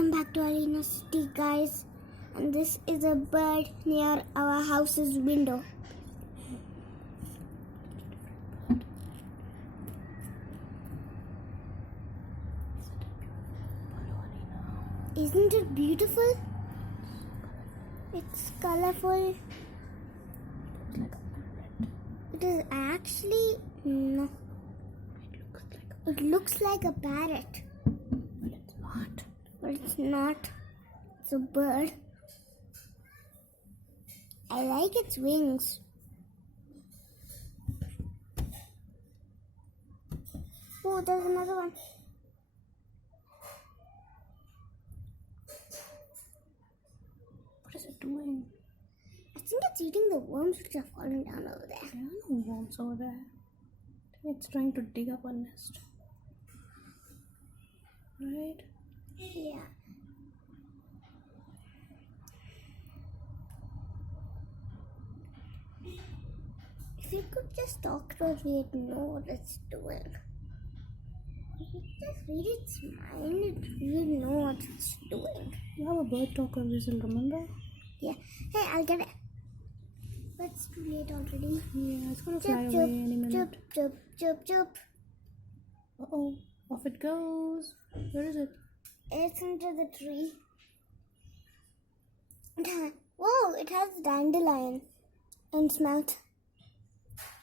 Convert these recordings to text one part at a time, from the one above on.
Welcome back to Arena City, guys. And this is a bird near our house's window. Isn't it beautiful? It's colorful. It is actually no. It looks like a parrot. But it's not. But it's not. It's a bird. I like its wings. Oh, there's another one. What is it doing? I think it's eating the worms which are falling down over there. There are no worms over there. I think it's trying to dig up a nest. Right? Yeah. If you could just talk to it, we'd know what it's doing. If you just read its mind, we'd know what it's doing. You have a bird talker whistle, remember? Yeah. Hey, I'll get it. But it's too late already. Yeah, it's gonna Chup, fly chup, away any minute. chup, chup, chup, chup. Uh-oh. Off it goes. Where is it? It's into the tree. Whoa, it has dandelion in its mouth.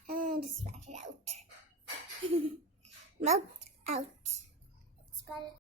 And spat it out. Mouth out.